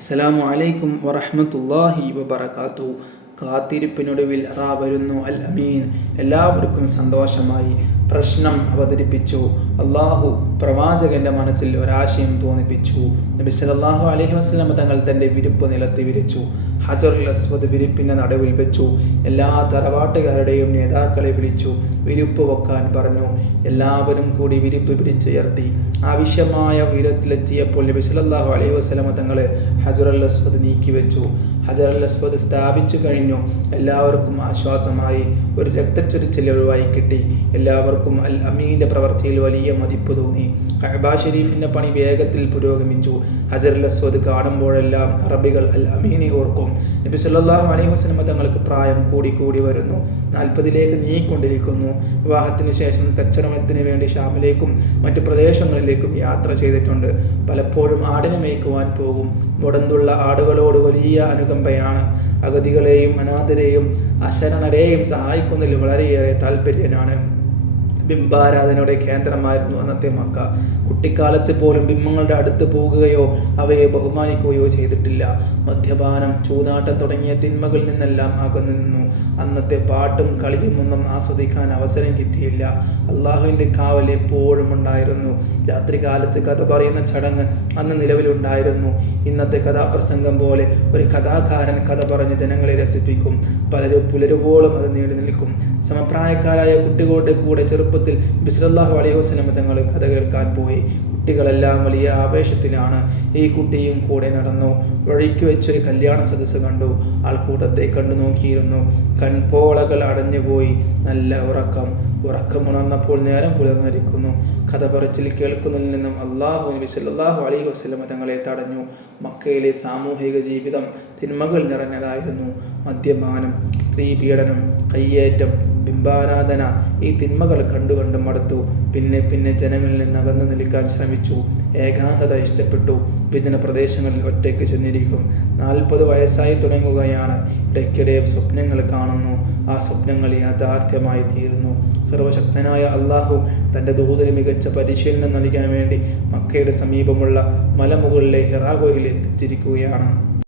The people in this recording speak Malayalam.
അസ്സലാമു അലൈക്കും വറഹ്മത്തുള്ളാഹി വബറകാതുഹു. കാത്തിരിപ്പിനൊടുവിൽ അതാ വരുന്നു അൽ അമീൻ. എല്ലാവർക്കും സന്തോഷമായി പ്രശ്നം അവതരിപ്പിച്ചു. അള്ളാഹു പ്രവാചകന്റെ മനസ്സിൽ ഒരാശയം തോന്നിപ്പിച്ചു. നബി സല്ലല്ലാഹു അലൈഹി വസല്ലം തങ്ങൾ തൻ്റെ വിരിപ്പ് നിലത്ത് വിരിച്ചു. ഹജറുൽ അസ്വദ് വിരിപ്പിൻ്റെ നടുവിൽ വെച്ചു. എല്ലാ തറവാട്ടുകാരുടെയും നേതാക്കളെ വിളിച്ചു വിരിപ്പ് വെക്കാൻ പറഞ്ഞു. എല്ലാവരും കൂടി വിരിപ്പ് പിടിച്ചുയർത്തി ആവശ്യമായ ഉയരത്തിലെത്തിയപ്പോൾ നബി സല്ലല്ലാഹു അലൈഹി വസല്ലം തങ്ങൾ ഹജറുൽ അസ്വദ് നീക്കി വെച്ചു. ഹജറുൽ അസ്വദ് സ്ഥാപിച്ചു കഴിഞ്ഞു. എല്ലാവർക്കും ആശ്വാസമായി. ഒരു രക്തച്ചൊരിച്ചിൽ ഒഴിവായി കിട്ടി. എല്ലാവർക്കും അൽ അമീൻ്റെ പ്രവൃത്തിയിൽ വലിയ മതിപ്പ് തോന്നി. കഅബ ഷരീഫിൻ്റെ പണി വേഗത്തിൽ പുരോഗമിച്ചു. ഹജറുൽ അസ്വദ് കാണുമ്പോഴെല്ലാം അറബികൾ അൽ അമീനെ ഓർക്കും. നബി സല്ലല്ലാഹു അലൈഹി വസല്ലം തങ്ങൾക്ക് പ്രായം കൂടി വരുന്നു. 40ലേക്ക് നീങ്ങിക്കൊണ്ടിരിക്കുന്നു. വിവാഹത്തിന് ശേഷം കച്ചവടത്തിന് വേണ്ടി ഷാമിലേക്കും മറ്റു പ്രദേശങ്ങളിലേക്കും യാത്ര ചെയ്തിട്ടുണ്ട്. പലപ്പോഴും ആടിനെ മേയ്ക്കുവാൻ പോകും. മുടന്തുള്ള ആടുകളോട് വലിയ അനുകമ്പയാണ്. അഗതികളെയും അനാഥരെയും അശരണരെയും സഹായിക്കുന്നതിൽ വളരെയേറെ താല്പര്യനാണ്. ബിംബാരാധനയുടെ കേന്ദ്രമായിരുന്നു അന്നത്തെ മക്ക. കുട്ടിക്കാലത്ത് പോലും ബിംബങ്ങളുടെ അടുത്ത് പോകുകയോ അവയെ ബഹുമാനിക്കുകയോ ചെയ്തിട്ടില്ല. മദ്യപാനം, ചൂതാട്ടം തുടങ്ങിയ തിന്മകളിൽ നിന്നെല്ലാം അകന്നു നിന്നു. അന്നത്തെ പാട്ടും കളിയും ഒന്നും ആസ്വദിക്കാൻ അവസരം കിട്ടിയില്ല. അള്ളാഹുവിൻ്റെ കാവൽ എപ്പോഴും ഉണ്ടായിരുന്നു. രാത്രികാലത്ത് കഥ പറയുന്ന ചടങ്ങ് അന്ന് നിലവിലുണ്ടായിരുന്നു. ഇന്നത്തെ കഥാപ്രസംഗം പോലെ ഒരു കഥാകാരൻ കഥ പറഞ്ഞ് ജനങ്ങളെ രസിപ്പിക്കും. പലരും പുലരുവോളം അത് നീണ്ടു നിൽക്കും. സമപ്രായക്കാരായ കുട്ടികളുടെ കൂടെ ചെറുപ്പത്തിൽ നബി സല്ലല്ലാഹു അലൈഹി വസല്ലം തങ്ങൾ കഥ കേൾക്കാൻ പോയി. കുട്ടികളെല്ലാം വലിയ ആവേശത്തിലാണ്. ഈ കുട്ടിയും കൂടെ നടന്നു. വഴിക്ക് വെച്ചൊരു കല്യാണ സദസ്സ് കണ്ടു. ആൾക്കൂട്ടത്തെ കണ്ടു നോക്കിയിരുന്നു. കൺപോളകൾ അടഞ്ഞുപോയി. നല്ല ഉറക്കമുണർന്നപ്പോൾ നേരം പുലർന്നിരിക്കുന്നു. കഥ പറച്ചിൽ കേൾക്കുന്നതിൽ നിന്നും നബി സല്ലല്ലാഹു അലൈഹി വസല്ലം തങ്ങളെ തടഞ്ഞു. മക്കയിലെ സാമൂഹിക ജീവിതം തിന്മകൾ നിറഞ്ഞതായിരുന്നു. മദ്യപാനം, സ്ത്രീ പീഡനം, കയ്യേറ്റം, ബിംബാരാധന, ഈ തിന്മകൾ കണ്ടു മടുത്തു. പിന്നെ ജനങ്ങളിൽ നിന്ന് അകന്നു നിൽക്കാൻ ശ്രമിച്ചു. ഏകാന്തത ഇഷ്ടപ്പെട്ടു. വിജന പ്രദേശങ്ങളിൽ ഒറ്റയ്ക്ക് ചെന്നിരിക്കും. 40 വയസ്സായി തുടങ്ങുകയാണ്. ഇടയ്ക്കിടെ സ്വപ്നങ്ങൾ കാണുന്നു. ആ സ്വപ്നങ്ങൾ യാഥാർത്ഥ്യമായി തീരുന്നു. സർവശക്തനായ അള്ളാഹു തൻ്റെ ദൂതന് മികച്ച പരിശീലനം നൽകാൻ വേണ്ടി മക്കയുടെ സമീപമുള്ള മലമുകളിലെ ഹിറാ ഗുഹയിൽ എത്തിച്ചിരിക്കുകയാണ്.